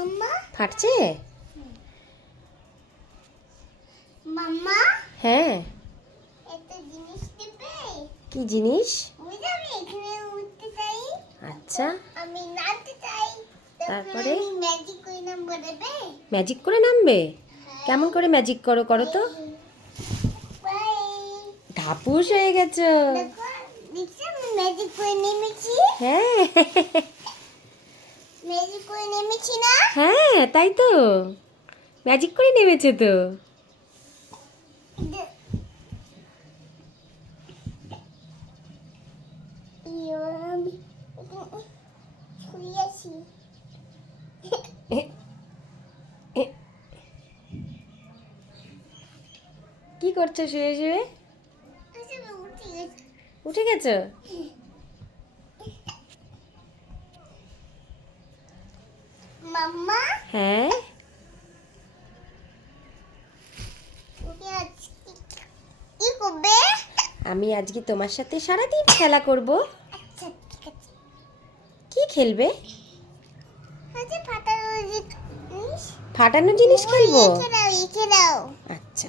মাম্মা ফাটছে? মাম্মা হ্যাঁ। একটা জিনিস দিবে? কি জিনিস? আমি এখানে উঠতে চাই। আচ্ছা, আমি নাচতে চাই। তারপরে? আমি ম্যাজিক করে নামবো দেবে? ম্যাজিক করে নামবে? কেমন করে ম্যাজিক করো, করো তো। বাই। ঢাপুস হয়ে গেছো। দেখো, দেখছি আমি ম্যাজিক করে নেমেছি। হ্যাঁ ম্যাজিক করে নেমেছি না? হ্যাঁ, তাই তো, ম্যাজিক করে নেমেছে তো। আমি শুয়ে আছি। কি করছো শুয়ে শুয়ে? আচ্ছা, আমি উঠে গেছি। উঠে গেছো? মাম্মা হ্যাঁ। তুমি আজকে কি করবে? আমি আজকে তোমার সাথে সারাদিন খেলা করব। আচ্ছা, ঠিক আছে। কি খেলবে? আচ্ছা, ফাটানো জিনিস। ফাটানো জিনিস খেলবো। খেলাও, খেলাও। আচ্ছা।